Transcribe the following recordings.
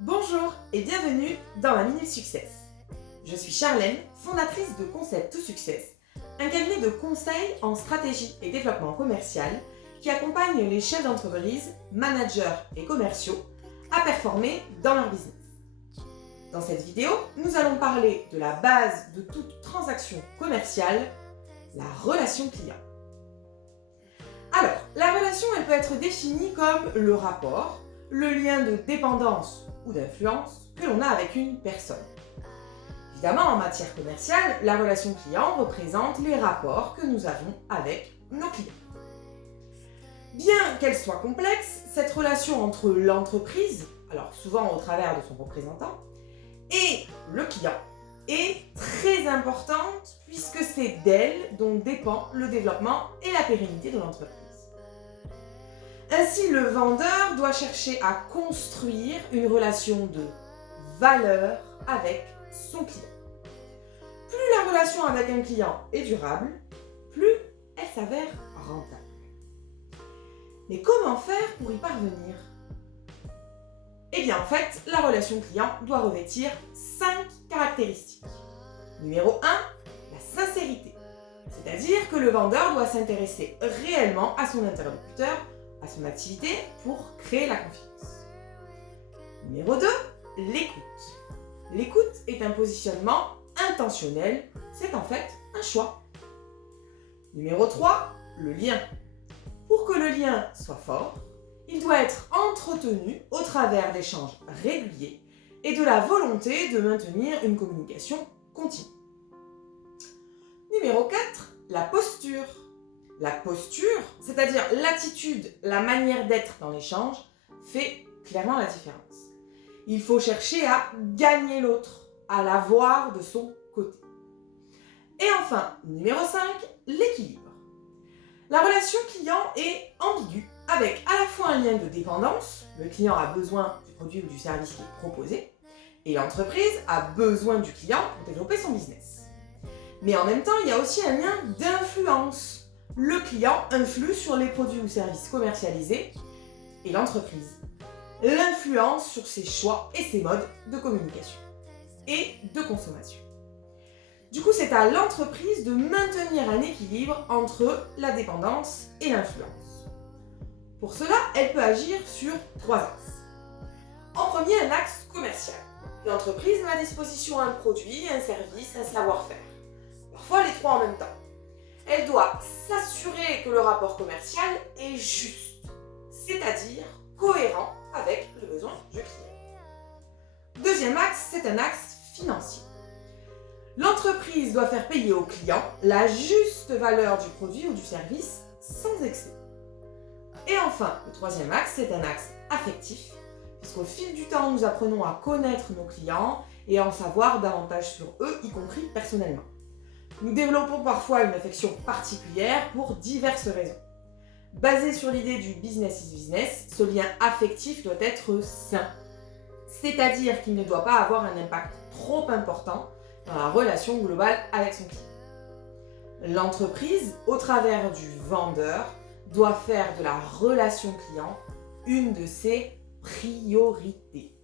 Bonjour et bienvenue dans la Minute Success. Je suis Charlène, fondatrice de Concept to Success, un cabinet de conseil en stratégie et développement commercial qui accompagne les chefs d'entreprise, managers et commerciaux à performer dans leur business. Dans cette vidéo, nous allons parler de la base de toute transaction commerciale, la relation client. Alors, la relation, elle peut être définie comme le rapport, le lien de dépendance ou d'influence que l'on a avec une personne. Évidemment, en matière commerciale, la relation client représente les rapports que nous avons avec nos clients. Bien qu'elle soit complexe, cette relation entre l'entreprise, alors souvent au travers de son représentant, et le client est très importante puisque c'est d'elle dont dépend le développement et la pérennité de l'entreprise. Ainsi, le vendeur doit chercher à construire une relation de valeur avec son client. Plus la relation avec un client est durable, plus elle s'avère rentable. Mais comment faire pour y parvenir ? Eh bien en fait, la relation client doit revêtir 5 caractéristiques. Numéro 1, la sincérité. C'est-à-dire que le vendeur doit s'intéresser réellement à son interlocuteur, à son activité pour créer la confiance. Numéro 2, l'écoute. L'écoute est un positionnement intentionnel, c'est en fait un choix. Numéro 3, le lien. Pour que le lien soit fort, il doit être entretenu au travers d'échanges réguliers et de la volonté de maintenir une communication continue. Numéro 4, la posture. La posture, c'est-à-dire l'attitude, la manière d'être dans l'échange, fait clairement la différence. Il faut chercher à gagner l'autre, à l'avoir de son côté. Et enfin, numéro 5, l'équilibre. La relation client est ambiguë, avec à la fois un lien de dépendance, le client a besoin du produit ou du service qui est proposé, et l'entreprise a besoin du client pour développer son business. Mais en même temps, il y a aussi un lien d'influence. Le client influe sur les produits ou services commercialisés et l'entreprise l'influence sur ses choix et ses modes de communication et de consommation. Du coup, c'est à l'entreprise de maintenir un équilibre entre la dépendance et l'influence. Pour cela, elle peut agir sur 3 axes. En premier, un axe commercial. L'entreprise met à disposition un produit, un service, un savoir-faire. Parfois les 3 en même temps. Elle doit s'assurer que le rapport commercial est juste, c'est-à-dire cohérent avec le besoin du client. Deuxième axe, c'est un axe financier. L'entreprise doit faire payer au client la juste valeur du produit ou du service sans excès. Et enfin, le troisième axe, c'est un axe affectif, puisqu'au fil du temps, nous apprenons à connaître nos clients et à en savoir davantage sur eux, y compris personnellement. Nous développons parfois une affection particulière pour diverses raisons. Basé sur l'idée du business is business, ce lien affectif doit être sain. C'est-à-dire qu'il ne doit pas avoir un impact trop important dans la relation globale avec son client. L'entreprise, au travers du vendeur, doit faire de la relation client une de ses priorités.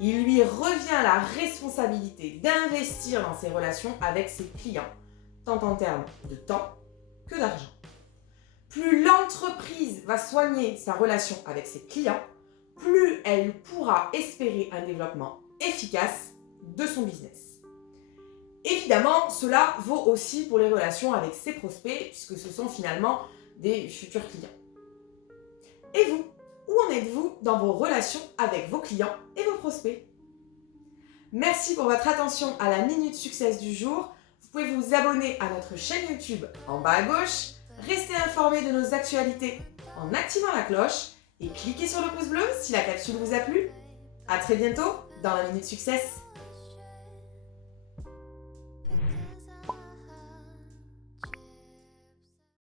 Il lui revient la responsabilité d'investir dans ses relations avec ses clients, tant en termes de temps que d'argent. Plus l'entreprise va soigner sa relation avec ses clients, plus elle pourra espérer un développement efficace de son business. Évidemment, cela vaut aussi pour les relations avec ses prospects, puisque ce sont finalement des futurs clients. Et vous ? Où en êtes-vous dans vos relations avec vos clients et vos prospects ? Merci pour votre attention à la Minute Success du jour. Vous pouvez vous abonner à notre chaîne YouTube en bas à gauche, rester informé de nos actualités en activant la cloche et cliquez sur le pouce bleu si la capsule vous a plu. À très bientôt dans la Minute Success.